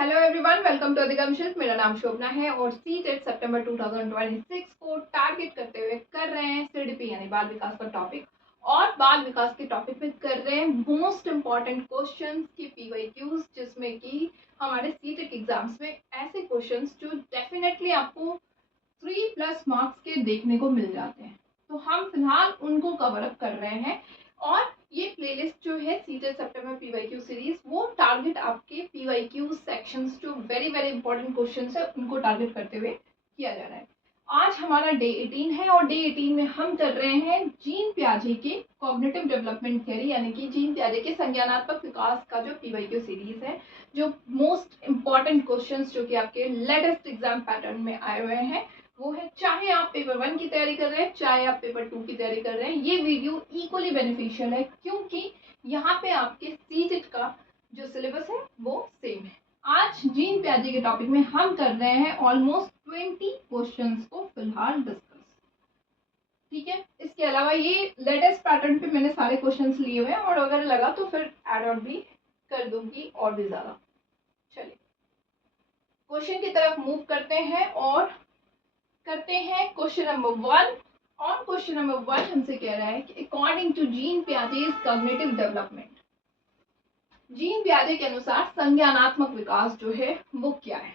Hello everyone, welcome to अधिगम शिल्प। मेरा नाम शोभना है और सीटेट सितंबर 2026 को टारगेट करते हुए कर रहे हैं सीडीपी यानी बाल विकास का टॉपिक। और बाल विकास के टॉपिक में कर रहे हैं मोस्ट इम्पॉर्टेंट क्वेश्चंस की पीवाईक्यूज, जिसमें कि हमारे सीटेट एग्जाम्स में ऐसे क्वेश्चंस जो डेफिनेटली आपको 3+ मार्क्स के देखने को मिल जाते हैं। तो हम फिलहाल उनको कवर अप कर रहे हैं और ये प्लेलिस्ट जो है सीटेट सितंबर पीवाईक्यू सीरीज, वो टारगेट आपके पीवाईक्यू सेक्शंस जो वेरी वेरी इंपॉर्टेंट क्वेश्चंस है उनको टारगेट करते हुए किया जा रहा है। आज हमारा डे 18 है और डे 18 में हम कर रहे हैं जीन पियाजे के कॉग्निटिव डेवलपमेंट थ्योरी यानी कि जीन पियाजे के संज्ञानात्मक विकास का जो पीवाईक्यू सीरीज है, जो मोस्ट इंपॉर्टेंट क्वेश्चंस जो कि आपके लेटेस्ट एग्जाम पैटर्न में आए हुए हैं वो है, चाहे आप पेपर 1 की तैयारी कर रहे हैं चाहे आप पेपर 2 की तैयारी कर रहे हैं, ये वीडियो इक्वली बेनिफिशियल है क्योंकि यहाँ पे आपके सीटेट का जो सिलेबस है वो सेम है। आज जीन पियाजे के टॉपिक में हम कर रहे हैं ऑलमोस्ट 20 क्वेश्चंस को फिलहाल डिस्कस। ठीक है, इसके अलावा ये लेटेस्ट पैटर्न पे मैंने सारे क्वेश्चंस लिए हुए हैं और अगर लगा तो फिर एड ऑन भी कर दूंगी और भी ज्यादा। चलिए क्वेश्चन की तरफ मूव करते हैं और करते हैं क्वेश्चन नंबर 1। और क्वेश्चन नंबर 1 हमसे कह रहा है कि according to Jean Piaget's cognitive development, Jean पियाजे के अनुसार संज्ञानात्मक विकास जो है वो क्या है।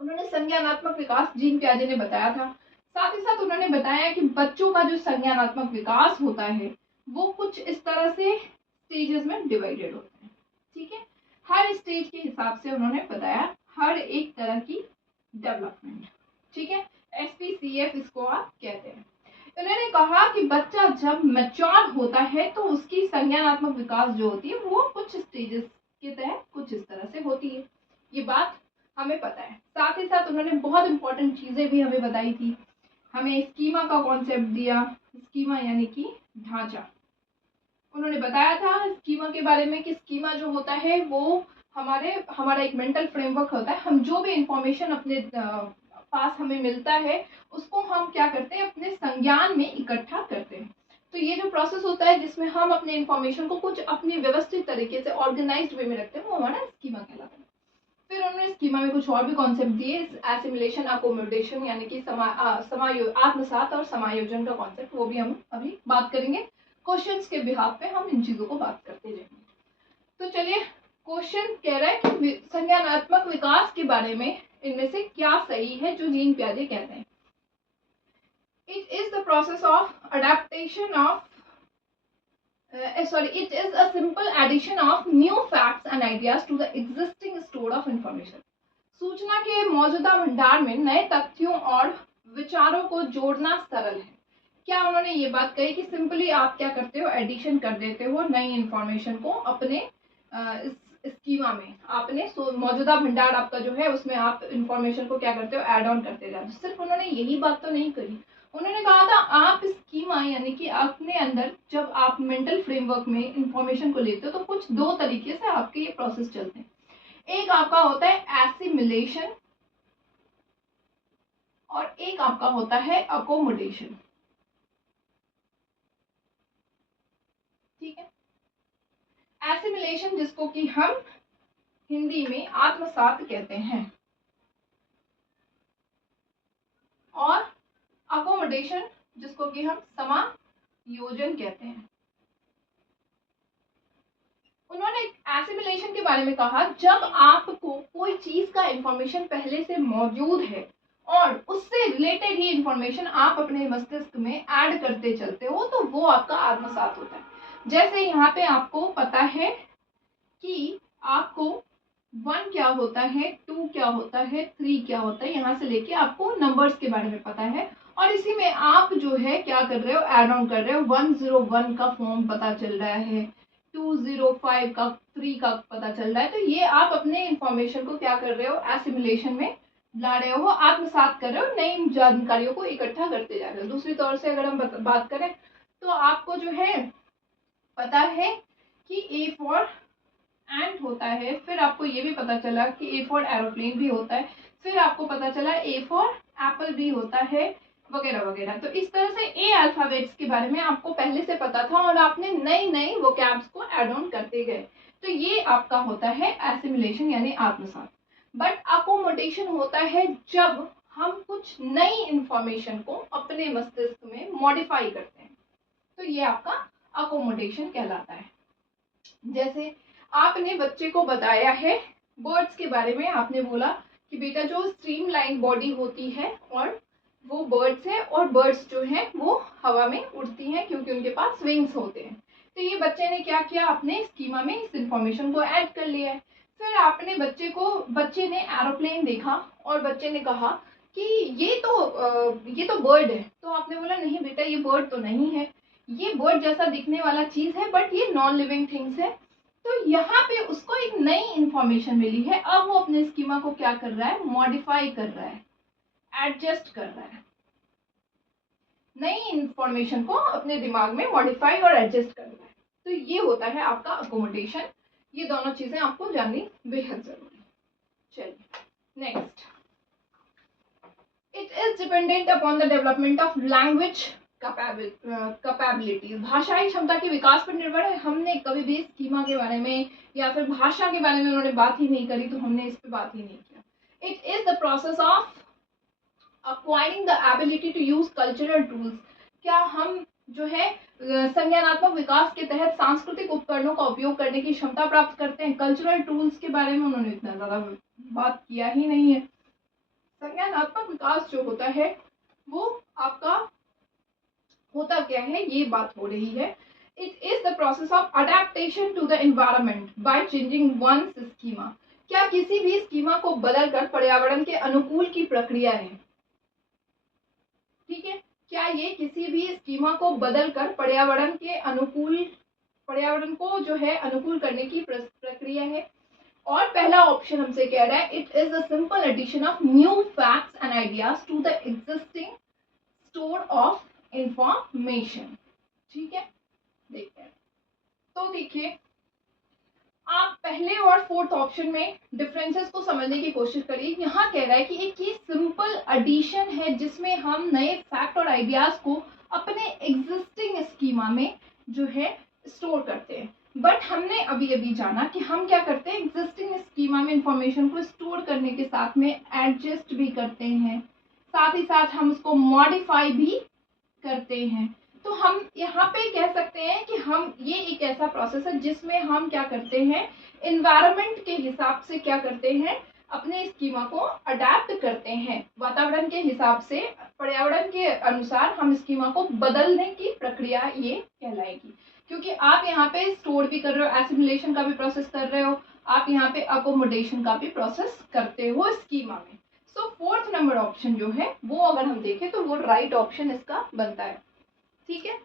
उन्होंने संज्ञानात्मक विकास जीन पियाजे ने बताया था, साथ ही साथ उन्होंने बताया कि बच्चों का जो संज्ञानात्मक विकास होता है वो कुछ इस तरह से स्टेजेस में डिवाइडेड होते हैं। ठीक है, हर स्टेज के हिसाब से उन्होंने बताया हर एक तरह की डेवलपमेंट। ठीक है, SPCF इसको आप कहते हैं। उन्होंने कहा कि बच्चा जब मैच्योर होता है तो उसकी संज्ञानात्मक विकास जो होती है वो कुछ स्टेजेस के तहत कुछ इस तरह से होती है। ये बात हमें पता है। साथ ही साथ उन्होंने बहुत इंपॉर्टेंट चीजें भी हमें बताई थी। हमें स्कीमा का कॉन्सेप्ट दिया, स्कीमा यानी कि ढांचा। उन्होंने बताया था स्कीमा के बारे में कि स्कीमा जो होता है वो हमारा एक मेंटल फ्रेमवर्क होता है। हम जो भी इंफॉर्मेशन अपने पास हमें मिलता है उसको हम क्या करते हैं, अपने संज्ञान में इकट्ठा करते हैं। तो ये जो प्रोसेस होता है जिसमें हम अपने इंफॉर्मेशन को कुछ अपनी व्यवस्थित तरीके से ऑर्गेनाइज्ड वे में रखते हैं, वो हमारा स्कीमा कहलाता है। फिर उन्होंने स्कीमा में कुछ और भी कॉन्सेप्ट दिए, एसिमिलेशन, अकोमोडेशन यानी कि आत्मसात और समायोजन का कॉन्सेप्ट, वो भी हम अभी बात करेंगे। क्वेश्चंस के बिहाफ पे हम इन चीजों को बात करते जाएंगे। तो चलिए, क्वेश्चन कह रहा है कि संज्ञानात्मक विकास के बारे में इनमें से क्या सही है जो जीन पियाजे कहते हैं। It is the process of adaptation of it is a simple addition of new facts and ideas to the existing store of information। सूचना के मौजूदा भंडार में नए तथ्यों और विचारों को जोड़ना सरल है। क्या उन्होंने ये बात कही कि सिंपली आप क्या करते हो, एडिशन कर देते हो नई इंफॉर्मेशन को अपने स्कीमा में, आपने मौजूदा भंडार आपका जो है उसमें आप इंफॉर्मेशन को क्या करते हो, ऐड ऑन करते जाते हो। सिर्फ उन्होंने यही बात तो नहीं करी, उन्होंने कहा था आप स्कीमा यानी कि अपने अंदर जब आप मेंटल फ्रेमवर्क में इंफॉर्मेशन को लेते हो तो कुछ दो तरीके से आपके ये प्रोसेस चलते हैं। एक आपका होता है एसिमिलेशन और एक आपका होता है अकोमोडेशन। ठीक है, एसिमिलेशन जिसको कि हम हिंदी में आत्मसात कहते हैं और अकोमोडेशन जिसको कि हम समायोजन कहते हैं। उन्होंने एसिमिलेशन के बारे में कहा, जब आपको कोई चीज का इंफॉर्मेशन पहले से मौजूद है और उससे रिलेटेड ही इंफॉर्मेशन आप अपने मस्तिष्क में ऐड करते चलते हो तो वो आपका आत्मसात होता है। जैसे यहाँ पे आपको पता है कि आपको 1 क्या होता है, 2 क्या होता है, 3 क्या होता है, यहाँ से लेके आपको नंबर्स के बारे में पता है और इसी में आप जो है क्या कर रहे हो, ऐड ऑन कर रहे हो। 101 का फॉर्म पता चल रहा है, 205 का, 3 का पता चल रहा है। तो ये आप अपने इंफॉर्मेशन को क्या कर रहे हो, एसिमिलेशन में ला रहे हो, आत्मसात कर रहे हो, नई जानकारियों को इकट्ठा करते जा रहे हो। दूसरी तौर से अगर हम बात करें तो आपको जो है पता है कि A फॉर एंट होता है, फिर आपको ये भी पता चला कि A फॉर एरोप्लेन भी होता है, फिर आपको पता चला A फॉर एप्पल भी होता है, वगैरह वगैरह। तो इस तरह से ए अल्फाबेट्स के बारे में आपको पहले से पता था और आपने नई नई वोकैब्स को ऐड ऑन करते गए। तो ये आपका होता है एसिमिलेशन यानी आत्मसात। बट अकोमोडेशन होता है जब हम कुछ नई इंफॉर्मेशन को अपने मस्तिष्क में मॉडिफाई करते हैं, तो ये आपका अकोमोडेशन कहलाता है। जैसे आपने बच्चे को बताया है बर्ड्स के बारे में, आपने बोला कि बेटा जो स्ट्रीमलाइन बॉडी होती है और वो बर्ड्स है, और बर्ड्स जो हैं वो हवा में उड़ती हैं क्योंकि उनके पास विंग्स होते हैं। तो ये बच्चे ने क्या किया, अपने स्कीमा में इस इंफॉर्मेशन को ऐड कर लिया है। फिर आपने बच्चे ने एरोप्लेन देखा और बच्चे ने कहा कि ये तो बर्ड है। तो आपने बोला नहीं बेटा ये बर्ड तो नहीं है, ये बर्ड जैसा दिखने वाला चीज है बट ये नॉन लिविंग थिंग्स है। तो यहाँ पे उसको एक नई इंफॉर्मेशन मिली है, अब वो अपने स्कीमा को क्या कर रहा है, मॉडिफाई कर रहा है, एडजस्ट कर रहा है, नई इंफॉर्मेशन को अपने दिमाग में मॉडिफाई और एडजस्ट कर रहा है। तो ये होता है आपका अकोमोडेशन। ये दोनों चीजें आपको जाननी बेहद जरूरी है। चलिए next, it is dependent upon the development of language capability. भाषाई क्षमता के विकास पर निर्भर है। हमने कभी भी स्कीमा के बारे में या फिर भाषा के बारे में उन्होंने बात ही नहीं करी, तो हमने इस पर बात ही नहीं किया। It is the process of acquiring the ability to use cultural tools। क्या हम जो है संज्ञानात्मक विकास के तहत सांस्कृतिक उपकरणों का उपयोग करने की क्षमता प्राप्त करते हैं। कल्चरल टूल्स के बारे में उन्होंने इतना ज्यादा बात किया ही नहीं है। संज्ञानात्मक विकास जो होता है वो आपका होता क्या है, ये बात हो रही है। It is the process of adaptation to the environment by changing once schema. क्या किसी भी स्कीमा को बदलकर पर्यावरण के अनुकूल की प्रक्रिया है, ठीक है। क्या ये किसी भी स्कीमा को बदलकर पर्यावरण को जो है अनुकूल करने की प्रक्रिया है। और पहला ऑप्शन हमसे कह रहा है it is the simple addition of new facts and ideas to the existing store of information, ठीक है। देखते हैं, तो देखिए आप पहले और फोर्थ ऑप्शन में डिफरेंसेस को समझने की कोशिश करिए। यहाँ कह रहा है कि एक ये सिंपल एडिशन है जिसमें हम नए फैक्ट और आइडियाज को अपने एग्जिस्टिंग स्कीमा में जो है स्टोर करते हैं। बट हमने अभी अभी जाना कि हम क्या करते हैं, एग्जिस्टिंग स्कीमा में इंफॉर्मेशन को स्टोर करने के साथ में एडजस्ट भी करते हैं, साथ ही साथ हम उसको मॉडिफाई भी करते हैं। तो हम यहाँ पे कह सकते हैं कि हम ये एक ऐसा प्रोसेस है जिसमें हम क्या करते हैं, एनवायरनमेंट के हिसाब से क्या करते हैं, अपने स्कीमा को अडेप्ट करते हैं। वातावरण के हिसाब से, पर्यावरण के अनुसार हम स्कीमा को बदलने की प्रक्रिया ये कहलाएगी। क्योंकि आप यहाँ पे स्टोर भी कर रहे हो, एसिमिलेशन का भी प्रोसेस कर रहे हो, आप यहाँ पे अकोमोडेशन का भी प्रोसेस करते हो स्कीमा में। सो फोर्थ नंबर ऑप्शन जो है वो अगर हम देखें तो वो राइट ऑप्शन इसका बनता है, ठीक है।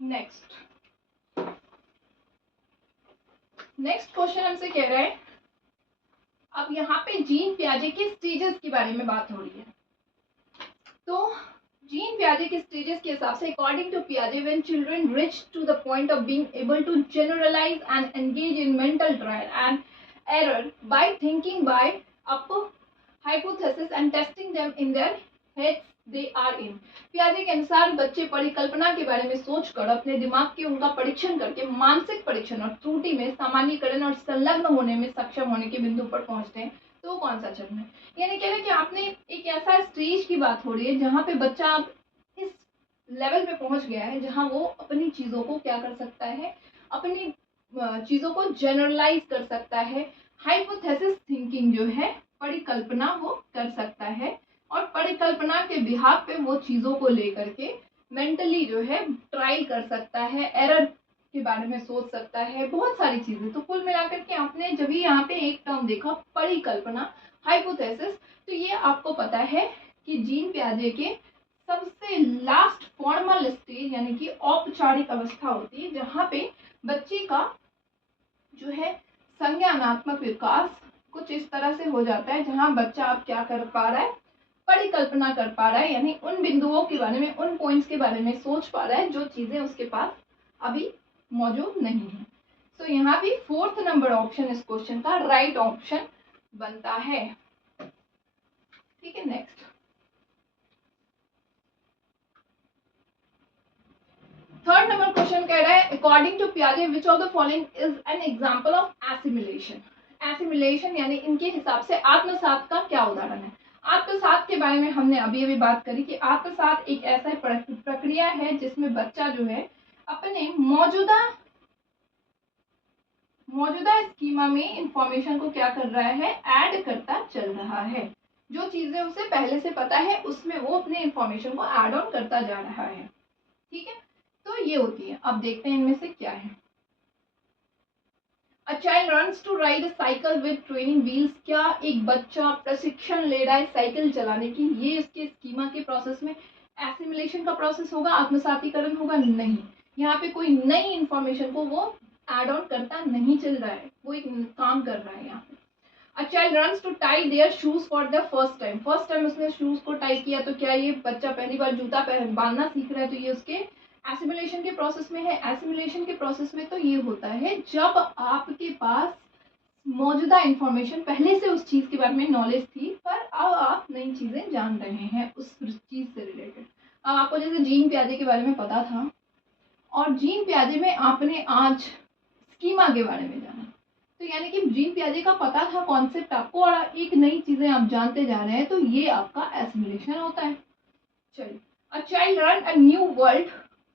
नेक्स्ट क्वेश्चन हमसे कह रहा है, अब यहाँ पे जीन पियाजे के स्टेजेस के बारे में बात हो रही है। तो जीन पियाजे के स्टेजेस के हिसाब से अकॉर्डिंग टू पियाजे when children reach to the point of being able to generalise and engage in mental trial and error by thinking by up hypothesis and testing them in their heads they are in. पियाजे के अनुसार बच्चे परिकल्पना के बारे में सोचकर अपने दिमाग के उनका परीक्षण करके मानसिक परीक्षण और त्रुटि में सामान्यीकरण और संलग्न होने में सक्षम होने के बिंदु पर पहुंचते हैं। तो कौन सा चरण है, यानी कह रहे हैं कि आपने एक ऐसा स्टेज की बात हो रही है जहाँ पे बच्चा इस लेवल पे पहुंच गया है जहाँ वो अपनी चीजों को क्या कर सकता है, अपनी चीजों को जनरलाइज कर सकता है, हाइपोथेसिस थिंकिंग जो है परिकल्पना वो कर सकता है, और परिकल्पना के बिहाफ पे वो चीजों को लेकर के मेंटली जो है ट्रायल कर सकता है, एरर के बारे में सोच सकता है, बहुत सारी चीजें। तो कुल मिलाकर के आपने जब यहाँ पे एक टर्म देखा परिकल्पना, हाइपोथेसिस, तो ये आपको पता है कि जीन पियाजे के सबसे लास्ट फॉर्मल स्टेज यानी कि औपचारिक अवस्था होती है जहाँ पे बच्चे का जो है संज्ञानात्मक विकास कुछ इस तरह से हो जाता है जहाँ बच्चा अब क्या कर पा रहा है, परिकल्पना कर पा रहा है, यानी उन बिंदुओं के बारे में, उन पॉइंट्स के बारे में सोच पा रहा है जो चीजें उसके पास अभी मौजूद नहीं है। तो यहाँ भी फोर्थ नंबर ऑप्शन इस क्वेश्चन का राइट ऑप्शन बनता है, ठीक है। नेक्स्ट थर्ड नंबर क्वेश्चन कह रहा है अकॉर्डिंग टू पियाजे which of the following is an example of assimilation. Assimilation यानी इनके हिसाब से आत्मसात का क्या उदाहरण है। आत्मसात के बारे में हमने अभी अभी बात करी कि आत्मसात एक ऐसा प्रक्रिया है जिसमें बच्चा जो है अपने मौजूदा स्कीमा में इंफॉर्मेशन को क्या कर रहा है, ऐड करता चल रहा है। जो चीजें उसे पहले से पता है उसमें वो अपने इंफॉर्मेशन को ऐड ऑन करता जा रहा है। ठीक है, तो ये होती है। अब देखते हैं इनमें से क्या है। A child runs to ride a cycle with training wheels। क्या एक बच्चा प्रशिक्षण ले रहा है साइकिल चलाने की, ये उसके स्कीमा के प्रोसेस में एसिमिलेशन का प्रोसेस होगा, आत्मसातीकरण होगा? नहीं, यहाँ पे कोई नई इंफॉर्मेशन को वो एड ऑन करता नहीं चल रहा है, वो एक काम कर रहा है यहाँ पे। A child runs to tie their shoes for the first time। First time उसने शूज को टाई किया, तो क्या ये बच्चा पहली बार जूता बांधना सीख रहा है, तो ये उसके एसिमिलेशन के प्रोसेस में है। एसिमिलेशन के प्रोसेस में तो ये होता है जब आपके पास मौजूदा इंफॉर्मेशन पहले से उस चीज के बारे में नॉलेज थी, पर अब आप नई चीजें जान रहे हैं उस चीज से रिलेटेड। अब आपको जैसे जीन पियाजे के बारे में पता था और जीन पियाजे में आपने आज स्कीमा के बारे में जाना, तो यानी कि जीन पियाजे का पता था कॉन्सेप्ट आपको और एक नई चीजें आप जानते जा रहे हैं, तो ये आपका एसिमिलेशन होता है। चलिए, a child learn a new word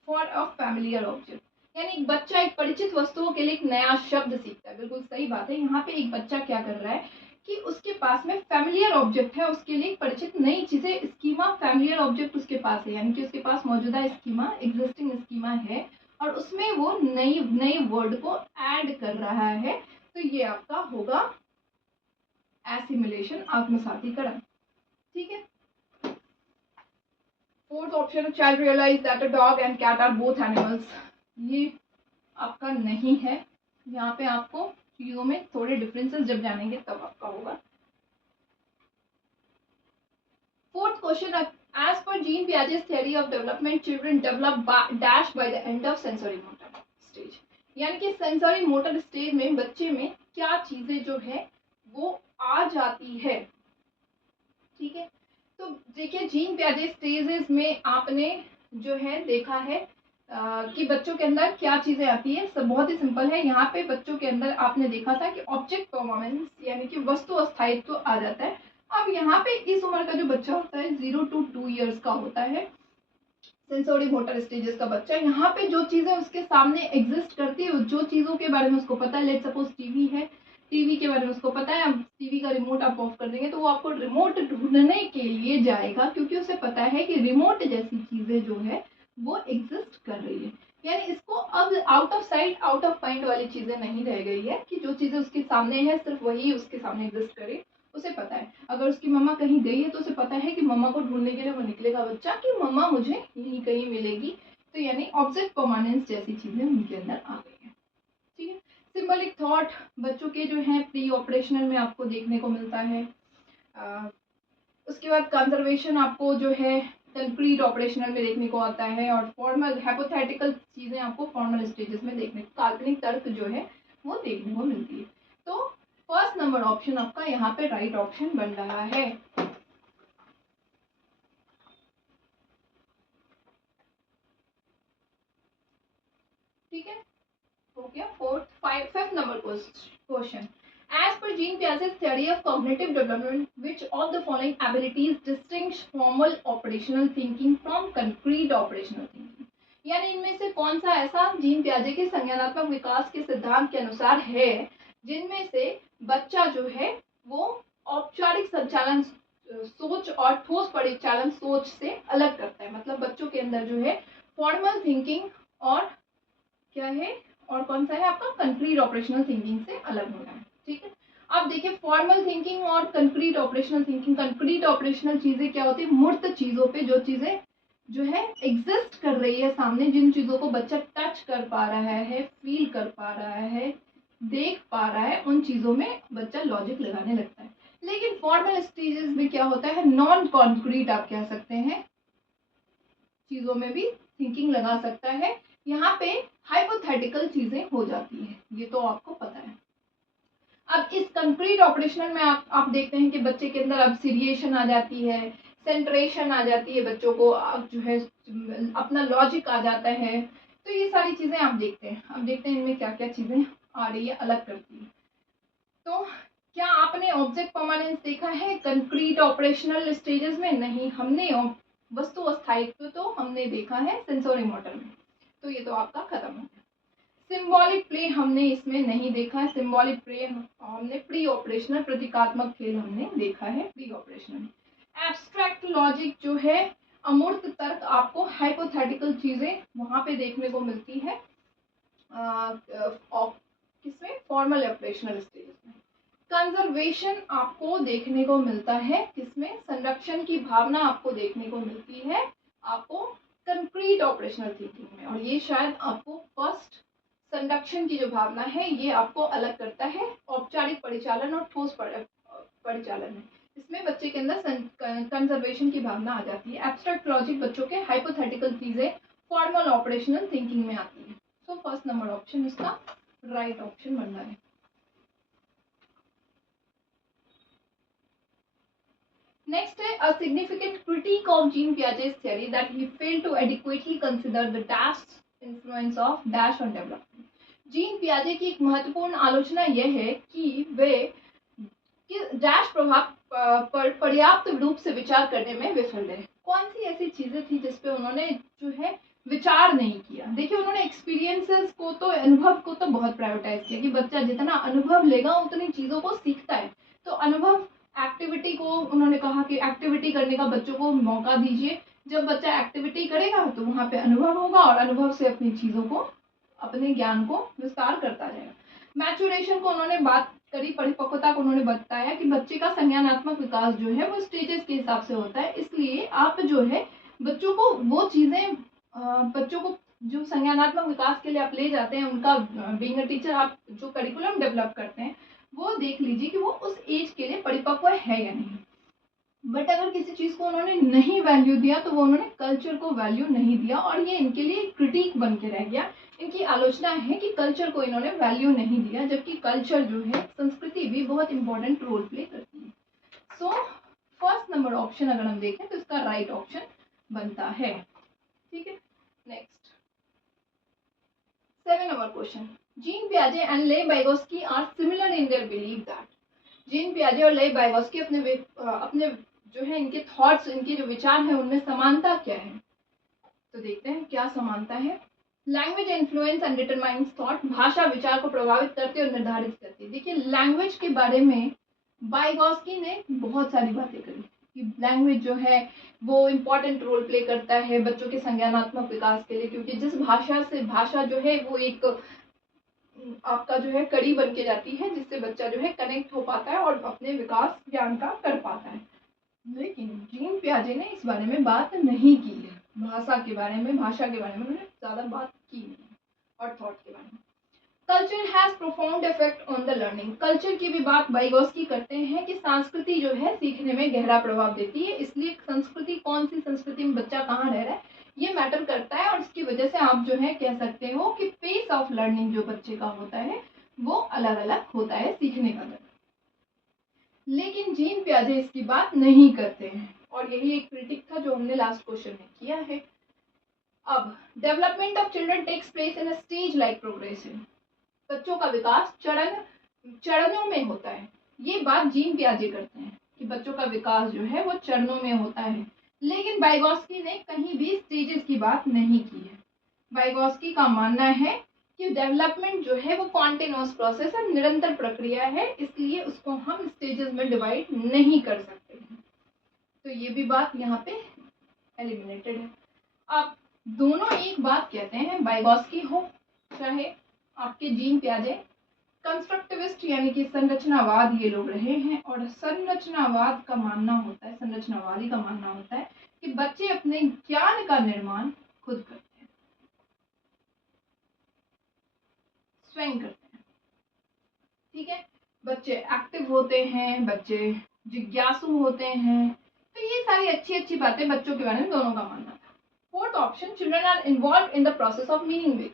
for a familiar object. यानी एक बच्चा एक परिचित वस्तुओं के लिए एक नया शब्द सीखता है। बिल्कुल सही बात है। यहाँ पे एक बच्चा क्या कर रहा है कि उसके पास में फैमिलियर ऑब्जेक्ट है, उसके लिए परिचित नई चीजें, स्कीमा फैमिलियर ऑब्जेक्ट उसके पास है, यानी कि उसके पास मौजूदा स्कीमा, एग्जिस्टिंग स्कीमा है और उसमें वो नई वर्ड को ऐड कर रहा है, तो ये आपका होगा एसिमिलेशन, आत्मसातीकरण। ठीक है। Fourth option, child realise that a dog and cat are both animals. ये आपका नहीं है। यहाँ पे आपको चीजों में थोड़े डिफरेंसेस जब जानेंगे तब आपका होगा। Fourth question, as per Jean Piaget's theory of development, children develop dash by the end of sensory motor stage। यानी कि सेंसरी मोटर स्टेज में बच्चे में क्या चीजें जो है वो आ जाती है। ठीक है, तो देखिए जीन पियाजे स्टेजेस में आपने जो है देखा है कि बच्चों के अंदर क्या चीजें आती है। सब बहुत ही सिंपल है। यहाँ पे बच्चों के अंदर आपने देखा था कि ऑब्जेक्ट परफॉर्मेंस यानी कि वस्तु अस्थायित्व तो आ जाता है। अब यहाँ पे इस उम्र का जो बच्चा होता है 0 to 2 years का होता है, सेंसोरी मोटर स्टेजेस का बच्चा, यहाँ पे जो चीजें उसके सामने एग्जिस्ट करती है, जो चीजों के बारे में उसको पता है, लेट सपोज टीवी है, टीवी के बारे में उसको पता है, अब टीवी का रिमोट आप ऑफ कर देंगे तो वो आपको रिमोट ढूंढने के लिए जाएगा, क्योंकि उसे पता है कि रिमोट जैसी चीजें जो है वो एग्जिस्ट कर रही है। यानी इसको अब out of sight out of mind वाली चीजें नहीं रह गई है कि जो चीजें उसके सामने है सिर्फ वही उसके सामने एग्जिस्ट करे। उसे पता है अगर उसकी मम्मा कहीं गई है तो उसे पता है कि मम्मा को ढूंढने के लिए वो निकलेगा बच्चा कि मम्मा मुझे यहीं कहीं मिलेगी। तो यानी ऑब्जेक्ट परमानेंस जैसी चीजें उनके अंदर आ गई है। ठीक है, सिंबलिक थॉट बच्चों के जो है प्री ऑपरेशनल में आपको देखने को मिलता है। उसके बाद कंजर्वेशन आपको जो है कंक्रीट ऑपरेशनल में देखने को आता है और फॉर्मल हाइपोथेटिकल चीजें आपको फॉर्मल स्टेजेस में देखने, काल्पनिक तर्क जो है वो देखने को मिलती है। तो फर्स्ट नंबर ऑप्शन आपका यहाँ पे राइट ऑप्शन बन रहा है। ठीक है, हो गया fifth number question, as per Jean Piaget's theory of cognitive development, which of the following abilities distinguish formal operational thinking from concrete operational thinking। यानी इनमें से कौन सा ऐसा जीन पियाजे के संज्ञानात्मक विकास के सिद्धांत के अनुसार है जिनमें से बच्चा जो है वो औपचारिक संचालन सोच और ठोस परिचालन सोच से अलग करता है। मतलब बच्चों के अंदर जो है फॉर्मल थिंकिंग और क्या है और कौन सा है आपका कंक्रीट ऑपरेशनल थिंकिंग से अलग होना है। ठीक है, अब देखिए फॉर्मल थिंकिंग और concrete operational thinking. Concrete operational चीजें क्या होती है, मूर्त चीजों पे जो चीजें जो है एग्जिस्ट कर रही है सामने, जिन चीजों को बच्चा टच कर पा रहा है, फील कर पा रहा है, देख पा रहा है, उन चीजों में बच्चा लॉजिक लगाने लगता है। लेकिन फॉर्मल स्टेजेस में क्या होता है, नॉन कॉन्क्रीट आप कह सकते हैं, चीजों में भी थिंकिंग लगा सकता है। यहाँ पे हाइपोथेटिकल चीजें हो जाती है, ये तो आपको पता है। अब इस कंक्रीट ऑपरेशनल में आप देखते हैं कि बच्चे के अंदर अब सीरिएशन आ जाती है, सेंट्रेशन आ जाती है, बच्चों को जो है अपना लॉजिक आ जाता है, तो ये सारी चीज़ें आप देखते हैं, अब देखते हैं इनमें क्या क्या चीज़ें आ रही है, अलग करती है। तो क्या आपने ऑब्जेक्ट परमानेंस देखा है कंक्रीट ऑपरेशनल स्टेजेस में? नहीं, हमने वस्तु अस्थायित्व तो हमने देखा है सेंसोरी मोटर में, तो ये तो आपका खत्म हो गया। सिंबॉलिक प्ले हमने इसमें नहीं देखा है, सिंबॉलिक प्ले हमने प्री ऑपरेशनल प्रतीकात्मक खेल हमने देखा है प्री ऑपरेशनल। एब्स्ट्रैक्ट लॉजिक जो है अमूर्त तर्क, आपको हाइपोथेटिकल चीजें वहां पे देखने को मिलती है किसमें, फॉर्मल ऑपरेशनल स्टेजेस में। कंजर्वेशन आपको देखने को मिलता है किसमें, संरक्षण की भावना आपको देखने को मिलती है आपको कंक्रीट ऑपरेशनल थिंकिंग में, और ये शायद आपको फर्स्ट संरक्षण की जो भावना है ये आपको अलग करता है औपचारिक परिचालन और ठोस परिचालन में। इसमें बच्चे के अंदर कंजर्वेशन की भावना आ जाती है। एब्स्ट्रैक्ट लॉजिक बच्चों के हाइपोथेटिकल चीजें फॉर्मल ऑपरेशनल थिंकिंग में आती है। सो फर्स्ट नंबर ऑप्शन इसका राइट ऑप्शन बन रहा है। नेक्स्ट है a significant critique of Jean Piaget's theory that he failed to adequately consider the dash influence of dash on development। Jean पियाजे की एक महत्वपूर्ण आलोचना यह है कि वे डैश प्रभाव पर पर्याप्त रूप से विचार करने में विफल रहे। कौन सी ऐसी चीजें थी जिसपे उन्होंने जो है विचार नहीं किया? देखिए, उन्होंने एक्सपीरियंसेस को तो, अनुभव को तो बहुत प्रायोरिटाइज किया कि बच्चा जितना अनुभव लेगा उतनी चीजों को सीखता है। तो अनुभव एक्टिविटी को उन्होंने कहा कि एक्टिविटी करने का बच्चों को मौका दीजिए। जब बच्चा एक्टिविटी करेगा तो वहां पे अनुभव होगा और अनुभव से अपनी चीजों को, अपने ज्ञान को विस्तार करता जाएगा। मैचुरेशन को उन्होंने बात करी, परिपक्वता को उन्होंने बताया कि बच्चे का संज्ञानात्मक विकास जो है वो स्टेजेस के हिसाब से होता है, इसलिए आप जो है बच्चों को वो चीजें, बच्चों को जो संज्ञानात्मक विकास के लिए आप ले जाते हैं, उनका बीइंग अ टीचर आप जो करिकुलम डेवलप करते हैं वो देख लीजिए कि वो उस एज के लिए परिपक्व है या नहीं। बट अगर किसी चीज को उन्होंने नहीं वैल्यू दिया तो वो उन्होंने कल्चर को वैल्यू नहीं दिया, और ये इनके लिए क्रिटिक बन के रह गया। इनकी आलोचना है कि कल्चर को इन्होंने वैल्यू नहीं दिया, जबकि कल्चर जो है, संस्कृति भी बहुत इंपॉर्टेंट रोल प्ले करती है। सो फर्स्ट नंबर ऑप्शन अगर हम देखें तो इसका राइट ऑप्शन बनता है। ठीक है, नेक्स्ट 7 नंबर क्वेश्चन। जीन पियाजे and Lev Vygotsky are similar in their belief that. Jean पियाजे और ले वाइगोस्की अपने जो है इनके थॉट्स, इनके जो विचार है उनमें समानता क्या है? तो देखते हैं क्या समानता है। Language influence and determines thought, भाषा विचार को प्रभावित करती है और निर्धारित करती है। देखिए, लैंग्वेज के बारे में वाइगोस्की ने बहुत सारी बातें करी कि लैंग्वेज जो है वो इम्पोर्टेंट रोल प्ले करता है बच्चों के संज्ञानात्मक विकास के लिए, क्योंकि जिस भाषा से, भाषा जो है वो एक आपका जो है कड़ी बन के जाती है, जिससे बच्चा जो है कनेक्ट हो पाता है और अपने विकास ज्ञान का कर पाता है। लेकिन जीन पियाजे ने इस बारे में बात नहीं की है, भाषा के बारे में, भाषा के बारे में उन्होंने ज्यादा बात की नहीं, और थॉट के बारे में। Culture has profound effect on the learning, culture की भी बात वाइगोस्की करते हैं कि संस्कृति जो है सीखने में गहरा प्रभाव देती है, इसलिए संस्कृति, कौन सी संस्कृति में बच्चा कहाँ रह रहा है ये मैटर करता है, और इसकी वजह से आप जो है कह सकते हो कि पेस ऑफ लर्निंग जो बच्चे का होता है वो अलग अलग होता है, सीखने का दर। लेकिन जीन पियाजे इसकी बात नहीं करते हैं, और यही एक क्रिटिक था जो हमने लास्ट क्वेश्चन में किया है। अब development of children takes place in a stage like progressive, बच्चों का विकास चरणों में होता है, ये बात जीन पियाजे करते हैं कि बच्चों का विकास जो है वो चरणों में होता है। लेकिन वाइगोस्की ने कहीं भी स्टेजेस की बात नहीं की है। वाइगोस्की का मानना है कि डेवलपमेंट जो है वो कॉन्टिन्यूअस प्रोसेस है, निरंतर प्रक्रिया है, इसलिए उसको हम स्टेजेस में डिवाइड नहीं कर सकते हैं। तो ये भी बात यहाँ पे एलिमिनेटेड है। अब दोनों एक बात कहते हैं, वाइगोस्की हो चाहे आपके जीन पियाजे, कंस्ट्रक्टिविस्ट यानी कि संरचनावाद ये लोग रहे हैं, और संरचनावाद का मानना होता है, संरचनावादी का मानना होता है कि बच्चे अपने ज्ञान का निर्माण खुद करते हैं, स्वयं करते हैं। ठीक है, बच्चे एक्टिव होते हैं, बच्चे जिज्ञासु होते हैं, तो ये सारी अच्छी अच्छी बातें बच्चों के बारे में दोनों का मानना था। Fourth option, children are involve in the process of meaning making,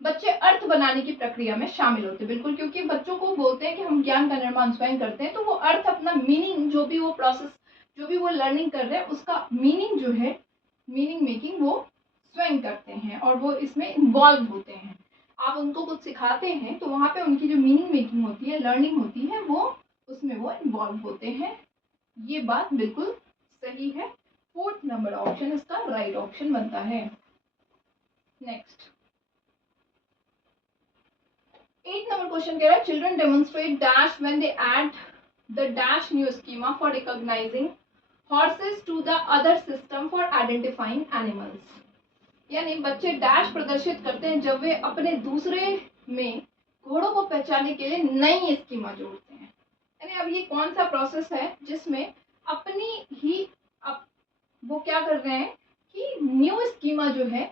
बच्चे अर्थ बनाने की प्रक्रिया में शामिल होते हैं। बिल्कुल, क्योंकि बच्चों को बोलते हैं कि हम ज्ञान का निर्माण स्वयं करते हैं, तो वो अर्थ, अपना मीनिंग, जो भी वो प्रोसेस, जो भी वो लर्निंग कर रहे हैं उसका मीनिंग जो है, मीनिंग मेकिंग वो स्विंग करते हैं और वो इसमें इन्वॉल्व होते हैं। आप उनको कुछ सिखाते हैं तो वहाँ पे उनकी जो मीनिंग मेकिंग होती है, लर्निंग होती है, वो उसमें वो इन्वॉल्व होते हैं। ये बात बिल्कुल सही है। 4th नंबर ऑप्शन इसका राइट ऑप्शन बनता है। नेक्स्ट 8th नंबर क्वेश्चन कह रहा है children demonstrate dash when they add the dash new schema for recognising horses to the other system for identifying animals. यानी बच्चे डैश प्रदर्शित करते हैं जब वे अपने दूसरे में घोड़ों को पहचानने के लिए नई स्कीमा जोड़ते हैं। यानी अब ये कौन सा प्रोसेस है जिसमें अपनी ही वो क्या कर रहे हैं कि न्यू स्कीमा जो है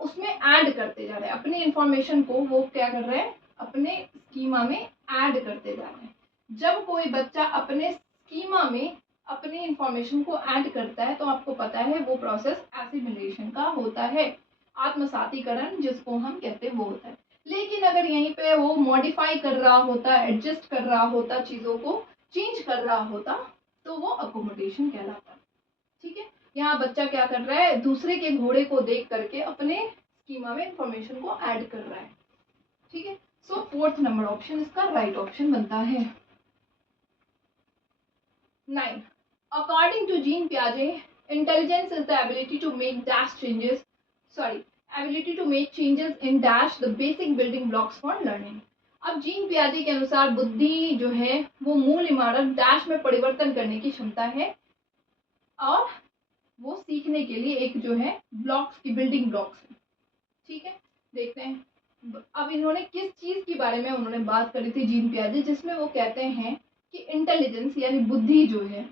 उसमें ऐड करते जा रहे हैं, अपनी इंफॉर्मेशन को वो क्या कर रहे हैं, अपने स्कीमा में ऐड करते जा रहे हैं। जब कोई बच्चा अपने स्कीमा में अपनी इंफॉर्मेशन को ऐड करता है तो आपको पता है वो प्रोसेस एसिमिलेशन का होता है, आत्मसातीकरण जिसको हम कहते हैं वो होता है। लेकिन अगर यहीं पे वो मॉडिफाई कर रहा होता, एडजस्ट कर रहा होता, चीज़ों को चेंज कर रहा होता तो वो अकोमोडेशन कहलाता। ठीक है, यहाँ बच्चा क्या कर रहा है, दूसरे के घोड़े को देख करके अपने स्कीमा में इंफॉर्मेशन को ऐड कर रहा है। ठीक है, सो 4th नंबर ऑप्शन इसका राइट ऑप्शन बनता है। 9 अकॉर्डिंग टू जीन पियाजे intelligence is the ability to make dash changes ability to make changes in dash the basic building blocks for learning। अब जीन पियाजे के अनुसार बुद्धि जो है वो मूल इमारत डैश में परिवर्तन करने की क्षमता है और वो सीखने के लिए एक जो है ब्लॉक्स की बिल्डिंग ब्लॉक्स है। ठीक है, देखते हैं अब इन्होंने किस चीज के बारे में उन्होंने बात करी थी जीन पियाजे, जिसमें वो कहते हैं कि इंटेलिजेंस यानी बुद्धि जो है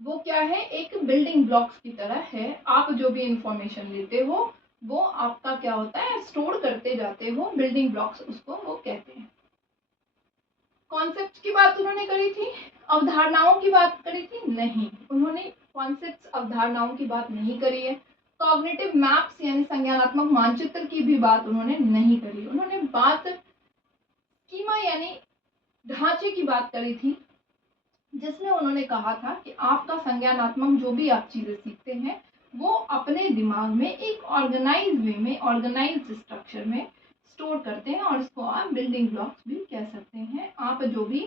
वो क्या है, एक बिल्डिंग ब्लॉक्स की तरह है। आप जो भी इंफॉर्मेशन लेते हो वो आपका क्या होता है, स्टोर करते जाते हो, बिल्डिंग ब्लॉक्स उसको वो कहते हैं। कॉन्सेप्ट की बात उन्होंने करी थी, अवधारणाओं की बात करी थी नहीं, उन्होंने कॉन्सेप्ट्स अवधारणाओं की बात नहीं करी है। कॉग्निटिव मैप्स यानी संज्ञानात्मक मानचित्र की भी बात उन्होंने नहीं करी। उन्होंने बात स्कीमा यानी ढांचे की बात करी थी, जिसमें उन्होंने कहा था कि आपका संज्ञानात्मक जो भी आप चीजें सीखते हैं वो अपने दिमाग में एक ऑर्गेनाइज वे में, ऑर्गेनाइज स्ट्रक्चर में स्टोर करते हैं और इसको आप बिल्डिंग ब्लॉक्स भी कह सकते हैं। आप जो भी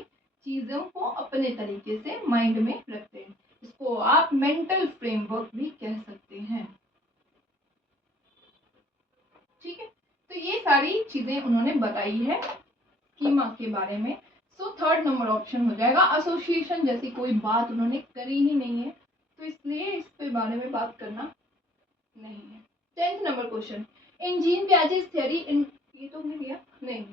चीजों को अपने तरीके से माइंड में रखते हैं, इसको आप मेंटल फ्रेमवर्क भी कह सकते हैं। ठीक है, तो ये सारी चीजें उन्होंने बताई है स्कीमा के बारे में। सो 3rd नंबर ऑप्शन हो जाएगा। एसोसिएशन जैसी कोई बात उन्होंने करी ही नहीं है तो इसलिए इस पे बारे में बात करना नहीं है। 10th number question, in Jean Piaget's theory ये तो नहीं दिया नहीं,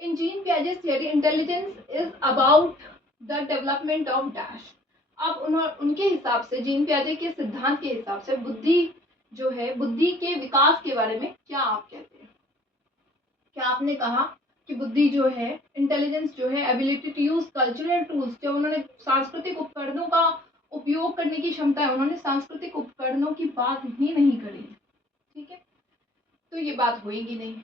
in Jean Piaget's theory intelligence is about the development of dash. अब उनके हिसाब से, जीन पियाजे के सिद्धांत के हिसाब से बुद्धि जो है, बुद्धि के विकास के बारे में क्या आप कहते हैं? क्या आपने कहा कि बुद्धि जो है, इंटेलिजेंस जो है, ability to use cultural tools, जब उन्होंने सांस्कृतिक उपकरणों का उपयोग करने की क्षमता है, उन्होंने सांस्कृतिक उपकरणों की बात ही नहीं करी। ठीक है, तो ये बात होएगी नहीं।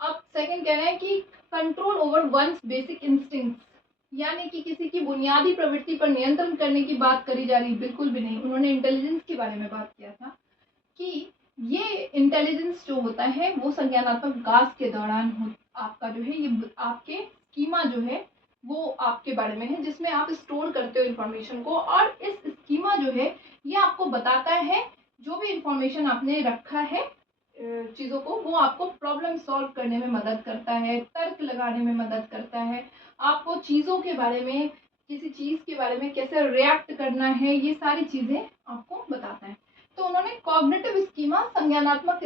अब सेकंड कह रहे हैं कि control over once basic instincts, यानी कि किसी की बुनियादी प्रवृत्ति पर नियंत्रण करने की बात करी जा रही, बिल्कुल भी नहीं। उन्होंने इंटेलिजेंस के बारे में बात किया था कि ये इंटेलिजेंस जो होता है वो संज्ञानात्मक विकास के दौरान आपका जो है, ये आपके स्कीमा जो है वो आपके बारे में है, जिसमें आप स्टोर करते हो इंफॉर्मेशन को, और इस स्कीमा जो है ये आपको बताता है जो भी इंफॉर्मेशन आपने रखा है चीज़ों को, वो आपको प्रॉब्लम सॉल्व करने में मदद करता है, तर्क लगाने में मदद करता है, आपको चीज़ों के बारे में, किसी चीज़ के बारे में कैसे रिएक्ट करना है, ये सारी चीज़ें आपको बताता है। तो उन्होंने कॉग्निटिव स्कीमा, संज्ञानात्मक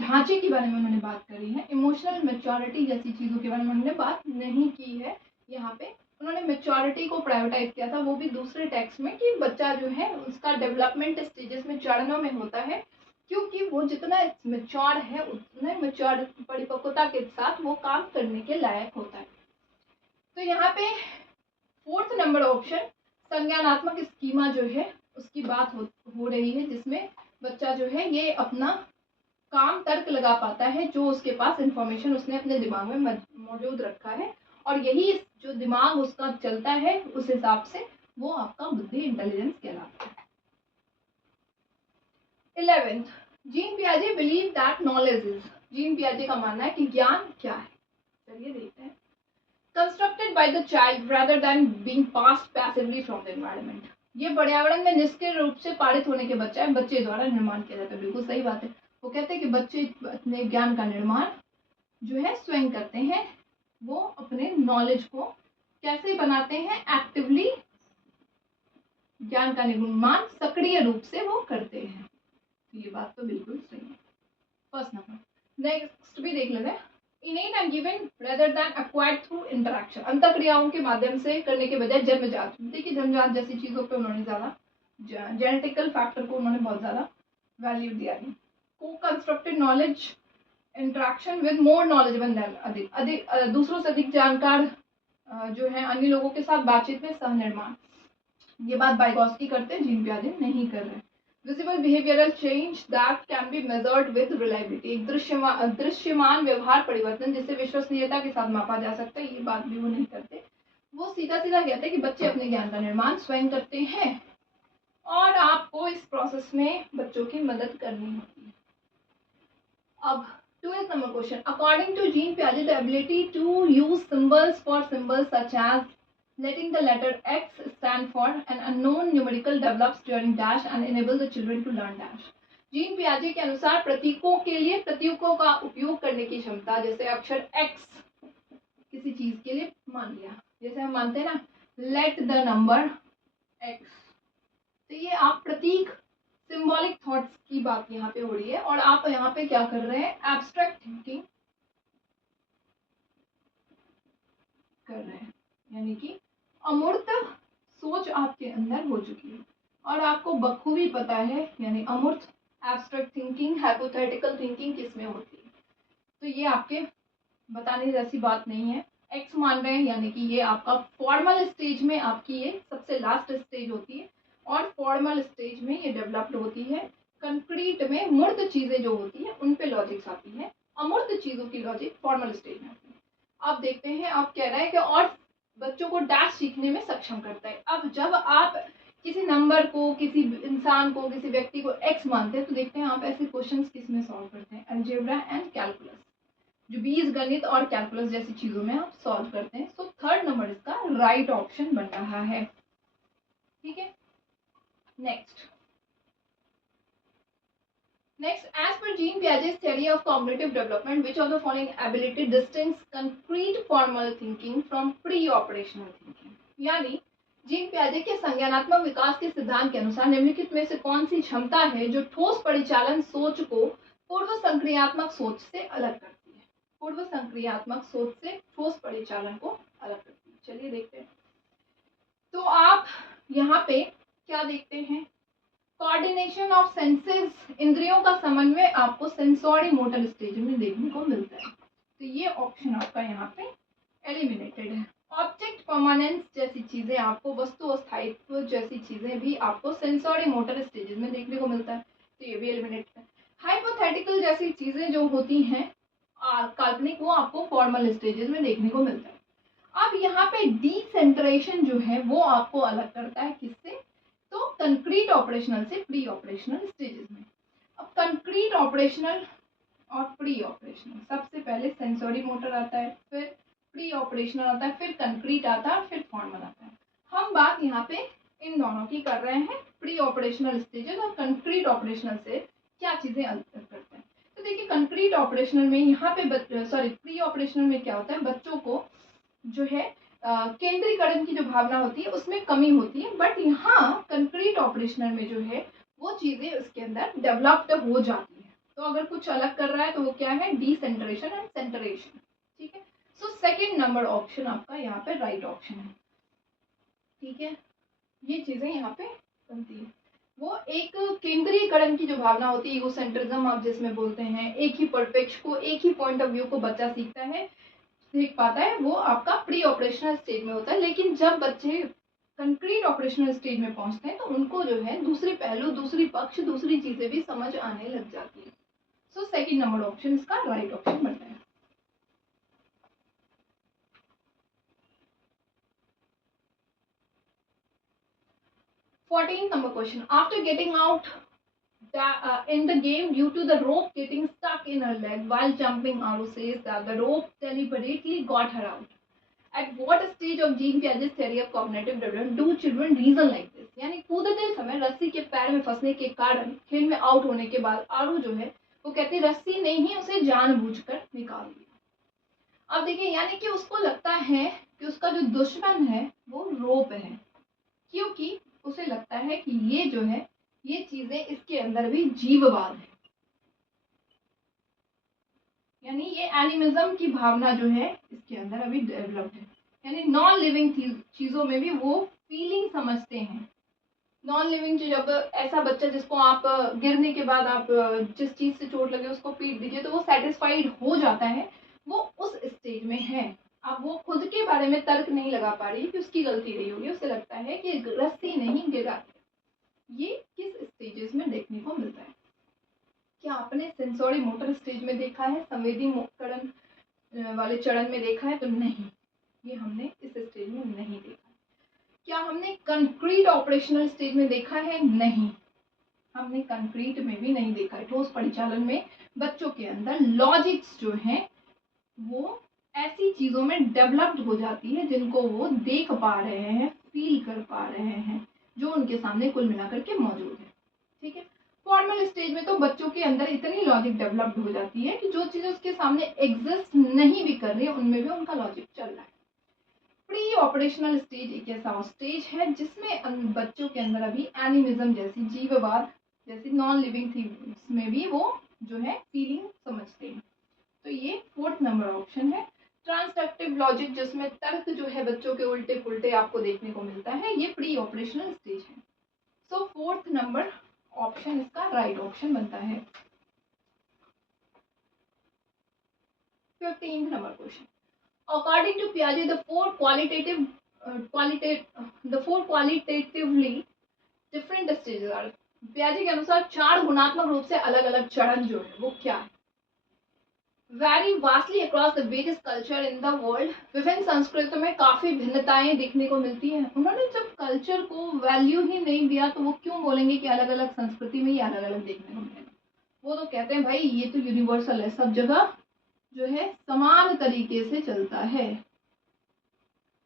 ढांचे के बारे में उन्होंने बात करी है। इमोशनल मैच्योरिटी जैसी चीज़ों के बारे में उन्होंने बात नहीं की है। यहाँ पे उन्होंने मैच्योरिटी को प्राइवेटाइज किया था, वो भी दूसरे टेक्स्ट में, कि बच्चा जो है उसका डेवलपमेंट स्टेजेस में, चरणों में होता है, क्योंकि वो जितना मैच्योर है उतने मैच्योर परिपक्वता के साथ वो काम करने के लायक होता है। तो यहाँ पे 4th नंबर ऑप्शन संज्ञानात्मक स्कीमा जो है उसकी बात हो रही है, जिसमें बच्चा जो है ये अपना काम तर्क लगा पाता है, जो उसके पास इंफॉर्मेशन उसने अपने दिमाग में मौजूद रखा है, और यही जो दिमाग उसका चलता है उस हिसाब से वो आपका बुद्धि, इंटेलिजेंस कहलाता है। 11th gene पियाजे believe that knowledge is, gene पियाजे का मानना है कि ज्ञान क्या है। चलिए देखते हैं। Constructed by the child rather than being passed passively from the environment, ये पर्यावरण में निष्क्रिय रूप से पारित होने के बजाय बच्चे द्वारा निर्माण किया जाता है। बिल्कुल सही बात है। वो कहते हैं कि बच्चे अपने ज्ञान का निर्माण जो है स्वयं करते हैं। वो अपने नॉलेज को कैसे बनाते हैं, एक्टिवली ज्ञान का निर्माण सक्रिय रूप से वो करते हैं। तो ये बात तो बिल्कुल सही है। First number. नेक्स्ट भी देख लेते हैं। Innate and given rather than acquired through interaction, अंतःक्रियाओं के माध्यम से करने के बजाय जन्मजात। देखिए जन्मजात जैसी चीजों पे उन्होंने ज्यादा जेनेटिकल फैक्टर को उन्होंने बहुत ज्यादा वैल्यू दिया है। को constructed knowledge interaction with more knowledgeable then, अधिक दूसरों से अधिक जानकार जो है अन्य लोगों के साथ बातचीत में सह निर्माण। ये बात बाइगॉस्की करते हैं, जीन पियाजे नहीं कर रहे। Visible behavioural change that can be measured with reliability, एक दृश्यमान व्यवहार परिवर्तन जिसे विश्वसनीयता के साथ मापा जा सकता है। ये बात भी वो नहीं करते। वो सीधा सीधा कहते हैं कि बच्चे अपने ज्ञान का निर्माण स्वयं करते हैं और आपको इस प्रोसेस में बच्चों की मदद करनी होती है। अब 12th number question. According to Jean Piaget, the ability to use symbols for symbols such as letting the letter X stand for an unknown numerical develops during dash and enable the children to learn dash. Jean पियाजे के अनुसार प्रतीकों के लिए प्रतीकों का उपयोग करने की क्षमता, जैसे अक्षर X किसी चीज के लिए मान लिया, जैसे हम मानते हैं ना let the number X, तो ये आप प्रतीक सिंबॉलिक थॉट्स की बात यहाँ पे हो रही है और आप यहाँ पे क्या कर रहे हैं, एब्स्ट्रैक्ट थिंकिंग कर रहे हैं, यानी कि अमूर्त सोच आपके अंदर हो चुकी है और आपको बखूबी पता है, यानी अमूर्त एब्स्ट्रैक्ट थिंकिंग हाइपोथेटिकल थिंकिंग किसमें होती है। तो ये आपके बताने जैसी बात नहीं है। एक्स मान रहे हैं यानी कि ये आपका फॉर्मल स्टेज में आपकी ये सबसे लास्ट स्टेज होती है और फॉर्मल स्टेज में ये डेवलप्ड होती है। कंक्रीट में मूर्त चीजें जो होती है उन पे लॉजिक्स आती है, अमूर्त चीजों की लॉजिक फॉर्मल स्टेज में आती है। अब देखते हैं, आप कह रहे हैं कि और बच्चों को डैश सीखने में सक्षम करता है। अब जब आप किसी नंबर को, किसी इंसान को, किसी व्यक्ति को एक्स मानते हैं तो देखते हैं आप ऐसे क्वेश्चंस किस में सॉल्व करते हैं, अलजेब्रा एंड कैलकुलस, जो बीज गणित और कैलकुलस जैसी चीजों में आप सॉल्व करते हैं। सो थर्ड नंबर इसका राइट ऑप्शन बन रहा है। ठीक है, next as per Jean Piaget's theory of cognitive development, which of the following ability distinguishes concrete formal thinking from pre-operational thinking? यानी जीन पियाजे के संज्ञानात्मक विकास के सिद्धांत के अनुसार निम्नलिखित में से कौन सी क्षमता है जो ठोस परिचालन सोच को पूर्व संक्रियात्मक सोच से अलग करती है, पूर्व संक्रियात्मक सोच से ठोस परिचालन को अलग करती है। चलिए देखते हैं। तो आप यहाँ पे क्या देखते हैं, कोऑर्डिनेशन ऑफ सेंसेस, इंद्रियों का समन्वय आपको सेंसोरी मोटर स्टेज में देखने को मिलता है। तो ये ऑप्शन आपका यहाँ पे एलिमिनेटेड है। ऑब्जेक्ट परमानेंस जैसी चीजें आपको, वस्तु अस्थायित्व जैसी चीजें भी आपको सेंसोरी मोटर स्टेजेस में देखने को मिलता है, तो ये भी एलिमिनेटेड है। हाइपोथेटिकल जैसी चीजें जो होती हैं काल्पनिक, वो आपको फॉर्मल स्टेजेस में देखने को मिलता है। अब यहाँ पे डिसेंट्रेशन जो है वो आपको अलग करता है किससे, तो कंक्रीट ऑपरेशनल से प्री ऑपरेशनल स्टेजेस में। अब कंक्रीट ऑपरेशनल और प्री ऑपरेशनल, सबसे पहले सेंसोरी मोटर आता है, फिर प्री ऑपरेशनल आता है, फिर कंक्रीट आता है, फिर फॉर्मल आता है। हम बात यहाँ पे इन दोनों की कर रहे हैं, प्री ऑपरेशनल स्टेजेस और कंक्रीट ऑपरेशनल से क्या चीजें अलग करते हैं। तो देखिए कंक्रीट ऑपरेशनल में यहाँ पे प्री ऑपरेशनल में क्या होता है, बच्चों को जो है केंद्रीकरण की जो भावना होती है उसमें कमी होती है, बट यहाँ कंक्रीट ऑपरेशनल में जो है वो चीजें उसके अंदर डेवलप्ड हो जाती है। तो अगर कुछ अलग कर रहा है तो वो क्या है, डिसेंट्रेशन एंड सेंट्रेशन। ठीक है, सो सेकंड नंबर ऑप्शन आपका यहाँ पे राइट ऑप्शन है। ठीक है, ये चीजें यहाँ पे बनती है। वो एक केंद्रीकरण की जो भावना होती है, ईगोसेंट्रिज्म आप जिसमें बोलते हैं, एक ही परिप्रेक्ष्य को, एक ही पॉइंट ऑफ व्यू को बच्चा सीखता है, सीख पाता है, वो आपका प्री ऑपरेशनल स्टेज में होता है। लेकिन जब बच्चे कंक्रीट ऑपरेशनल स्टेज में पहुंचते हैं तो उनको जो है दूसरे पहलू, दूसरी पक्ष, दूसरी चीजें भी समझ आने लग जाती है। सो सेकंड नंबर ऑप्शन इसका राइट ऑप्शन बनता है। Fourteen number question, after getting out in the game due to the rope getting stuck in her leg while jumping. Aru says that the rope deliberately got her out. At what stage of Jean Piaget's theory of cognitive development do children reason like this? यानी कूदते समय रस्सी के पैर में फंसने के कारण खेल में आउट होने के बाद आरू जो है वो कहती रस्सी नहीं ही उसे जानबूझकर निकाल दिया। अब देखिए यानी कि उसको लगता है कि उसका जो दुश्मन है वो रोप है, क्योंकि उसे लगता है कि ये जो है ये चीजें इसके अंदर भी जीववाद है, यानी ये एनिमिज्म की भावना जो है इसके अंदर अभी डेवलप्ड है। यानी नॉन लिविंग चीजों में भी वो फीलिंग समझते हैं। नॉन लिविंग चीज, अब ऐसा बच्चा जिसको आप गिरने के बाद आप जिस चीज से चोट लगे उसको पीट दीजिए तो वो सेटिस्फाइड हो जाता है, वो उस स्टेज में है। अब वो खुद के बारे में तर्क नहीं लगा पा रही कि उसकी गलती रही होगी, उसे लगता है कि रस्सी नहीं गिरा। ये किस स्टेजेस में देखने को मिलता है? क्या आपने सेंसोरी मोटर स्टेज में देखा है, संवेदी करण वाले चरण में देखा है? तो नहीं, ये हमने इस स्टेज में नहीं देखा। क्या हमने कंक्रीट ऑपरेशनल स्टेज में देखा है? नहीं, हमने कंक्रीट में भी नहीं देखा है। ठोस परिचालन में बच्चों के अंदर लॉजिक्स जो है वो ऐसी चीजों में डेवलप्ड हो जाती है जिनको वो देख पा रहे हैं, फील कर पा रहे हैं, जो उनके सामने कुल मिलाकर के मौजूद है। ठीक है, फॉर्मल स्टेज में तो बच्चों के अंदर इतनी लॉजिक डेवलप्ड हो जाती है कि जो चीजें उसके सामने एग्जिस्ट नहीं भी कर रही है उनमें भी उनका लॉजिक चल रहा है। प्री ऑपरेशनल स्टेज एक ऐसा स्टेज है जिसमें बच्चों के अंदर अभी एनिमिज्म जैसी, जीववाद जैसी नॉन लिविंग थिंग्स में भी वो जो है फीलिंग समझते हैं। तो ये 4th नंबर ऑप्शन है। ट्रांसडक्टिव लॉजिक जिसमें तर्क जो है बच्चों के उल्टे पुल्टे आपको देखने को मिलता है, ये प्री ऑपरेशनल स्टेज है। सो 4th नंबर ऑप्शन इसका राइट ऑप्शन बनता है। 15th number question, according to Piaget the four qualitatively different stages are, Piaget के अनुसार 4 गुणात्मक रूप से अलग अलग चरण जो है वो क्या है? Vary vastly across the various culture in the world, विभिन्न संस्कृतियों में काफी भिन्नताएं देखने को मिलती हैं। उन्होंने जब कल्चर को वैल्यू ही नहीं दिया तो वो क्यों बोलेंगे कि अलग अलग संस्कृति में ये अलग अलग देखने को मिलेगा? वो तो कहते हैं भाई ये तो यूनिवर्सल है, सब जगह जो है समान तरीके से चलता है,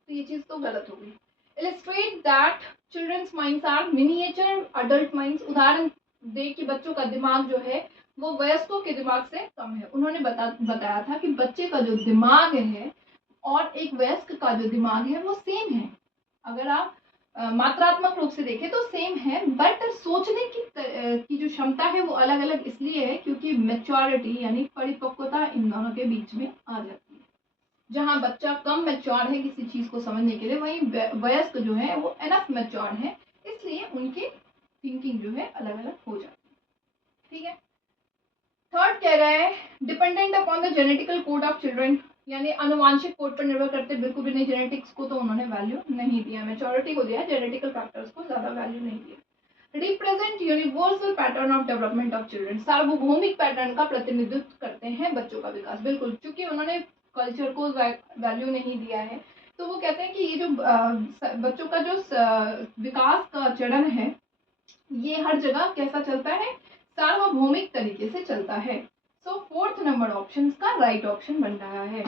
तो ये चीज तो गलत हो गई। Illustrate that children's minds are miniature adult minds, उदाहरण दे कि बच्चों का दिमाग जो है वो वयस्कों के दिमाग से कम है। उन्होंने बताया था कि बच्चे का जो दिमाग है और एक वयस्क का जो दिमाग है वो सेम है। अगर आप मात्रात्मक रूप से देखें तो सेम है, बट सोचने की जो क्षमता है वो अलग अलग इसलिए है क्योंकि मैच्योरिटी यानी परिपक्वता इन दोनों के बीच में आ जाती है। जहाँ बच्चा कम मैच्योर है किसी चीज को समझने के लिए, वहीं वयस्क जो है वो एनफ मैच्योर है, इसलिए उनकी थिंकिंग जो है अलग अलग हो जाती है। ठीक है, 3rd कह रहा है dependent upon the genetical code of children, यानी अनुवांशिक कोड पर निर्भर करते बिल्कुल भी नहीं। जेनेटिक्स को तो उन्होंने वैल्यू नहीं दिया, मैच्योरिटी को दिया, जेनेटिकल फैक्टर्स को ज्यादा वैल्यू नहीं दिया। Represent universal pattern of development of children, सार्वभौमिक पैटर्न का प्रतिनिधित्व करते हैं बच्चों का विकास। बिल्कुल, क्योंकि उन्होंने कल्चर को वैल्यू नहीं दिया है तो वो कहते हैं कि ये जो बच्चों का जो विकास का चरण है ये हर जगह कैसा चलता है, सार्वभौमिक तरीके से चलता है। सो 4th नंबर ऑप्शन का राइट ऑप्शन बन रहा है।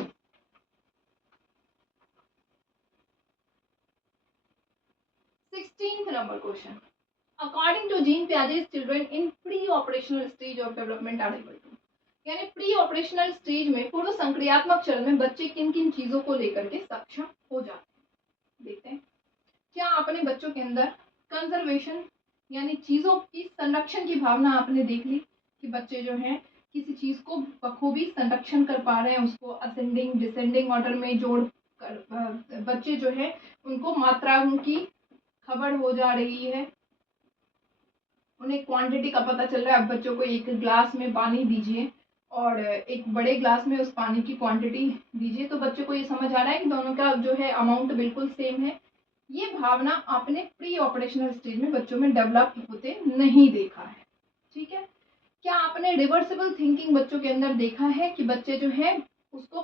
16th number question, according to Jean Piaget children in preoperational stage of development are able to, यानी प्री ऑपरेशनल स्टेज में पूर्व संक्रियात्मक चरण में बच्चे किन किन चीजों को लेकर के सक्षम हो जाते हैं? देखते हैं। क्या आपने बच्चों के अंदर कंजर्वेशन यानी चीजों की संरक्षण की भावना आपने देख ली कि बच्चे जो हैं किसी चीज को बखूबी संरक्षण कर पा रहे हैं, उसको असेंडिंग डिसेंडिंग ऑर्डर में जोड़ कर बच्चे जो है उनको मात्राओं की खबर हो जा रही है, उन्हें क्वांटिटी का पता चल रहा है। अब बच्चों को एक ग्लास में पानी दीजिए और एक बड़े ग्लास में उस पानी की क्वांटिटी दीजिए तो बच्चे को ये समझ आ रहा है कि दोनों का जो है अमाउंट बिल्कुल सेम है। ये भावना आपने प्री ऑपरेशनल स्टेज में बच्चों में डेवलप होते नहीं देखा है। ठीक है, क्या आपने रिवर्सिबल थिंकिंग बच्चों के अंदर देखा है कि बच्चे जो है उसको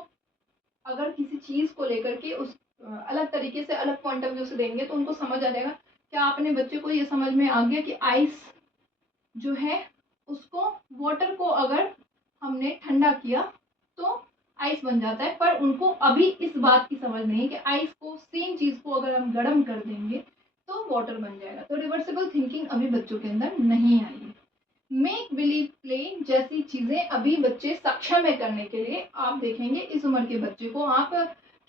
अगर किसी चीज को लेकर के उस अलग तरीके से अलग पॉइंट ऑफ व्यू से देंगे तो उनको समझ आ जाएगा। क्या आपने बच्चे को ये समझ में आ गया कि आइस जो है उसको वाटर को अगर हमने ठंडा किया तो आइस बन जाता है, पर उनको अभी इस बात की समझ नहीं है कि आइस को, सेम चीज को अगर हम गर्म कर देंगे तो वाटर बन जाएगा। तो रिवर्सिबल थिंकिंग अभी बच्चों के अंदर नहीं आई है। मेक बिलीव प्ले जैसी चीजें अभी बच्चे सक्षम है करने के लिए। आप देखेंगे इस उम्र के बच्चे को आप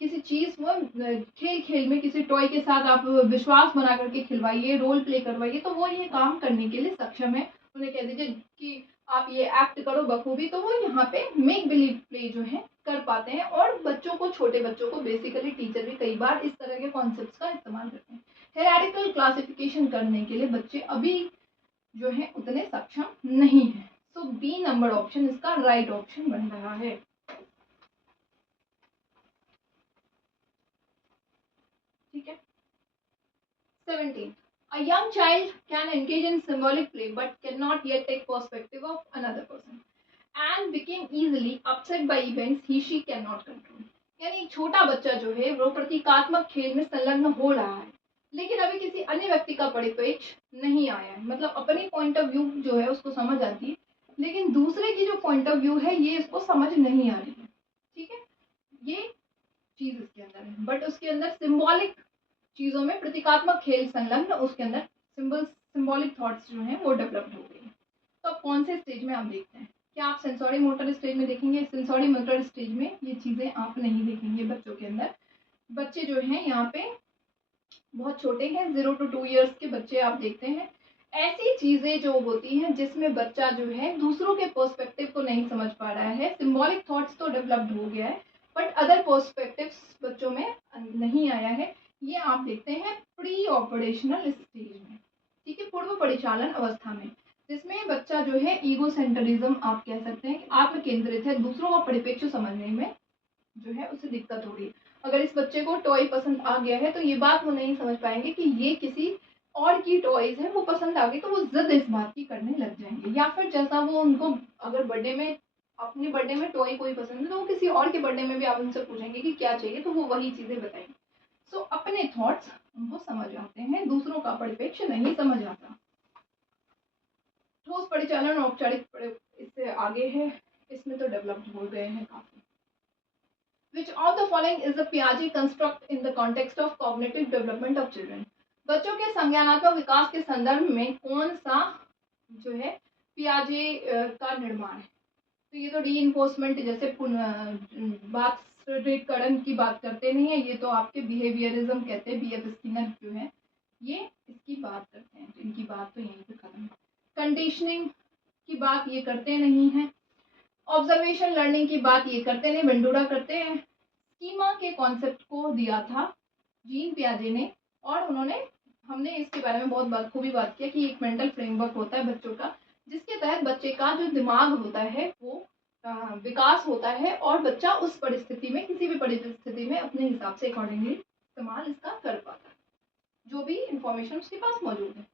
किसी चीज में खेल खेल में किसी टॉय के साथ आप विश्वास बना करके खिलवाइए, रोल प्ले करवाइए, तो वो ये काम करने के लिए सक्षम है। उन्हें कह दीजिए कि आप ये एक्ट करो बखूबी, तो वो यहाँ पे मेक बिलीव प्ले जो है कर पाते हैं। और बच्चों को, छोटे बच्चों को बेसिकली टीचर भी कई बार इस तरह के कॉन्सेप्ट्स का इस्तेमाल करते हैं। हायरार्किकल क्लासिफिकेशन करने के लिए बच्चे अभी जो है उतने सक्षम नहीं है। सो बी नंबर ऑप्शन इसका राइट ऑप्शन बन रहा है। ठीक है। 17. A young child can engage in symbolic play but cannot yet take perspective of another person and became easily upset by events he/she cannot control. यानी छोटा बच्चा जो है वो प्रतीकात्मक खेल में संलग्न हो रहा है, लेकिन अभी किसी अन्य व्यक्ति का परिप्रेक्ष्य नहीं आया है। मतलब अपनी पॉइंट ऑफ व्यू जो है उसको समझ आती है, लेकिन दूसरे की जो पॉइंट ऑफ व्यू है ये इसको समझ नहीं आ रही है। ठीक है, ये चीज इसके अंदर है, बट उसके अंदर सिंबॉलिक चीजों में प्रतीकात्मक खेल संलग्न, उसके अंदर सिंबॉलिक थॉट्स जो हैं वो डेवलप्ड हो गई। तो अब कौन से स्टेज में आप देखते हैं? क्या आप सेंसोरी मोटर स्टेज में देखेंगे? सेंसोरी मोटर स्टेज में ये चीजें आप नहीं देखेंगे बच्चों के अंदर। बच्चे जो हैं यहाँ पे बहुत छोटे हैं, 0 to 2 ईयर्स के बच्चे आप देखते हैं। ऐसी चीजें जो होती हैं जिसमें बच्चा जो है दूसरों के पर्सपेक्टिव को नहीं समझ पा रहा है। सिंबॉलिक थॉट्स तो डेवलप्ड हो गया है, बट अदर पर्सपेक्टिव्स बच्चों में नहीं आया है। ये आप देखते हैं प्री ऑपरेशनल स्टेज में। ठीक है, पूर्व परिचालन अवस्था में, जिसमें बच्चा जो है ईगो सेंटरिज्म आप कह सकते हैं, आत्म केंद्रित है, दूसरों का परिप्रेक्ष्य समझने में जो है उसे दिक्कत हो रही है। अगर इस बच्चे को टॉय पसंद आ गया है तो ये बात वो नहीं समझ पाएंगे कि ये किसी और की टॉयज है, वो पसंद आ गई तो वो जिद इस बात की करने लग जाएंगे। या फिर जैसा वो उनको अगर बर्थडे में, अपने बर्थडे में टॉय कोई पसंद है तो वो किसी और के बर्थडे में भी आप उनसे पूछेंगे कि क्या चाहिए, तो वो वही चीजें बताएंगे। सो अपने थॉट्स उनको समझ आते हैं, दूसरों का परिप्रेक्ष्य नहीं समझ आता। ठोस परिचालन औपचारिक इससे आगे है, इसमें तो डेवलप्ड हो गए हैं काफी। Which of the following is a Piaget construct in the context of cognitive development of children? बच्चों के संज्ञानात्मक विकास के संदर्भ में कौन सा जो है पियाजे का निर्माण है? तो ये तो रीइंफोर्समेंट जैसे बात सुदृढ़ीकरण की बात करते नहीं है, ये तो आपके बिहेवियरिज्म कहते हैं, बीएफ स्किनर जो है ये इसकी बात करते हैं, इनकी बात तो यहीं पे खत्म। कंडीशनिंग की बात ये करते नहीं है, ऑब्जर्वेशन लर्निंग की बात ये करते नहीं, बेंडूरा करते हैं। स्कीमा के कॉन्सेप्ट को दिया था जीन पियाजे ने, और हमने इसके बारे में बहुत बखूबी बात किया कि एक मेंटल फ्रेमवर्क होता है बच्चों का, जिसके तहत बच्चे का जो दिमाग होता है वो विकास होता है, और बच्चा उस परिस्थिति में, किसी भी परिस्थिति में अपने हिसाब से अकॉर्डिंगली इस्तेमाल इसका कर पाता है, जो भी इंफॉर्मेशन उसके पास मौजूद है।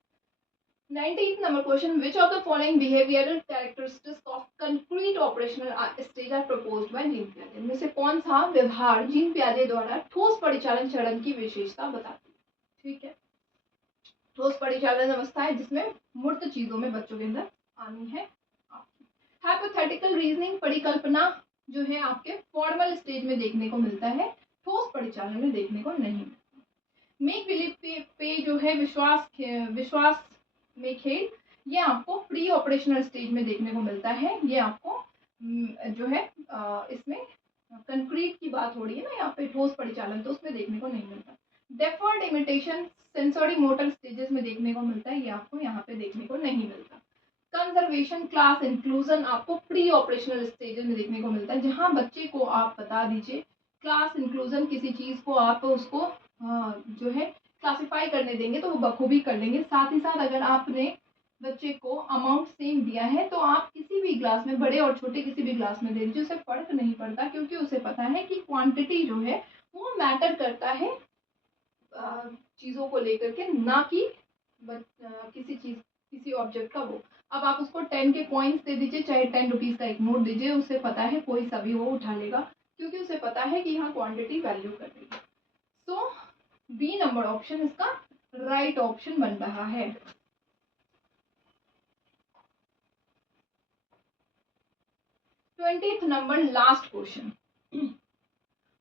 19th number question, which of the following behavioral characteristics of concrete operational stage are proposed by Jean पियाजे? इनमें से कौन सा व्यवहार जीन पियाजे द्वारा ठोस परिचालन चरण की विशेषता बताती है? ठीक है, ठोस परिचालन अवस्था है जिसमें मूर्त चीजों में बच्चों के अंदर आनी है। हाइपोथेटिकल रीजनिंग, परिकल्पना जो है आपके फॉर्मल स्टेज में देखने को मिलता है, ठोस परिचालन में देखने को नहीं मिलता। मेक बिलीव पे जो है विश्वास में खेल, ये आपको प्री ऑपरेशनल स्टेज में देखने को मिलता है। ये आपको जो है इसमें कंक्रीट की बात हो रही है ना यहाँ पे, ठोस परिचालन, तो उसमें देखने को नहीं मिलता। Deferred imitation sensory motor stages में देखने को मिलता है, ये आपको यहाँ पे देखने को नहीं मिलता। कंजर्वेशन क्लास इंक्लूजन आपको प्री ऑपरेशनल स्टेजेस में देखने को मिलता है, जहाँ बच्चे को आप बता दीजिए क्लास इंक्लूजन, किसी चीज को आप उसको जो है क्लासिफाई करने देंगे तो वो बखूबी कर लेंगे। साथ ही साथ अगर आपने बच्चे को अमाउंट सेम दिया है तो आप किसी भी ग्लास में, बड़े और छोटे किसी भी ग्लास में दे दीजिए, उसे फर्क नहीं पड़ता, क्योंकि उसे पता है कि क्वांटिटी जो है वो मैटर करता है चीज़ों को लेकर के, ना कि किसी ऑब्जेक्ट का वो। अब आप उसको 10 के कॉइन्स दे दीजिए, चाहे 10 रुपीज़ का एक नोट दीजिए, उसे पता है कोई सा भी वो उठा लेगा, क्योंकि उसे पता है कि यहाँ क्वांटिटी वैल्यू कर रही है। सो बी नंबर ऑप्शन इसका राइट ऑप्शन बन रहा है। 20th number, last question.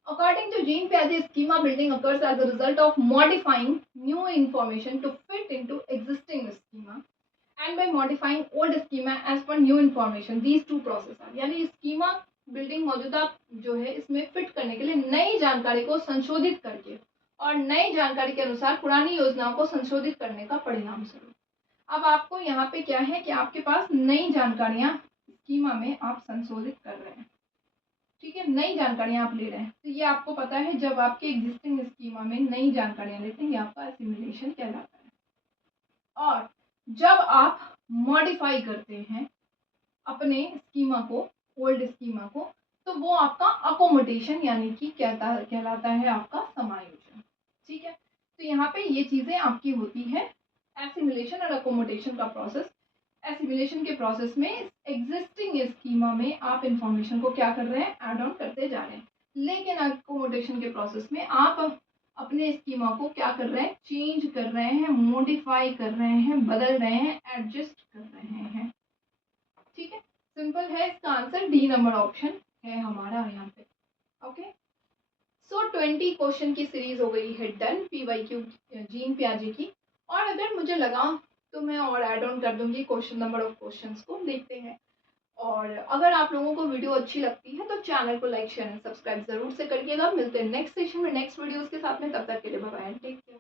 According to Jean Piaget, schema building occurs as a result of modifying new information to fit into existing schema, and by modifying old schema as per new information. These two process are, यानी schema building मौजूदा जो है इसमें fit करने के लिए नई जानकारी को संशोधित करके और नई जानकारी के अनुसार पुरानी योजनाओं को संशोधित करने का परिणाम स्वरूप। अब आपको यहाँ पे क्या है कि आपके पास नई जानकारियां स्कीमा में आप संशोधित कर रहे हैं, ठीक है, नई जानकारियां आप ले रहे हैं। तो ये आपको पता है जब आपके एग्जिस्टिंग स्कीमा में नई जानकारियां लेते हैं ये आपका एसिमिलेशन कहलाता है। और जब आप मॉडिफाई करते हैं अपने स्कीमा को, ओल्ड स्कीमा को, तो वो आपका अकोमोडेशन यानी कि कहलाता है आपका समायोजन, ठीक है। तो यहाँ पे ये चीजें आपकी होती है एसिमिलेशन और अकोमोडेशन का प्रोसेस। एसिमिलेशन के प्रोसेस में एग्जिस्टिंग स्कीमा में आप इंफॉर्मेशन को क्या कर रहे हैं, ऐड ऑन करते जा रहे हैं, लेकिन अकोमोडेशन के प्रोसेस में आप अपने स्कीमा को क्या कर रहे हैं, चेंज कर रहे हैं, मॉडिफाई कर रहे हैं, बदल रहे हैं, एडजस्ट कर रहे हैं, ठीक है। सिंपल है, इसका आंसर डी नंबर ऑप्शन है हमारा यहाँ पे। ओके, सो 20 क्वेश्चन की सीरीज हो गई है डन, PYQ जीन पियाजे की। और अगर मुझे लगा तो मैं और ऐड ऑन कर दूंगी क्वेश्चन, नंबर ऑफ क्वेश्चंस को देखते हैं। और अगर आप लोगों को वीडियो अच्छी लगती है तो चैनल को लाइक शेयर एंड सब्सक्राइब जरूर से करिएगा। मिलते हैं नेक्स्ट सेशन में नेक्स्ट वीडियोस के साथ में, तब तक के लिए बाय बाय, टेक केयर।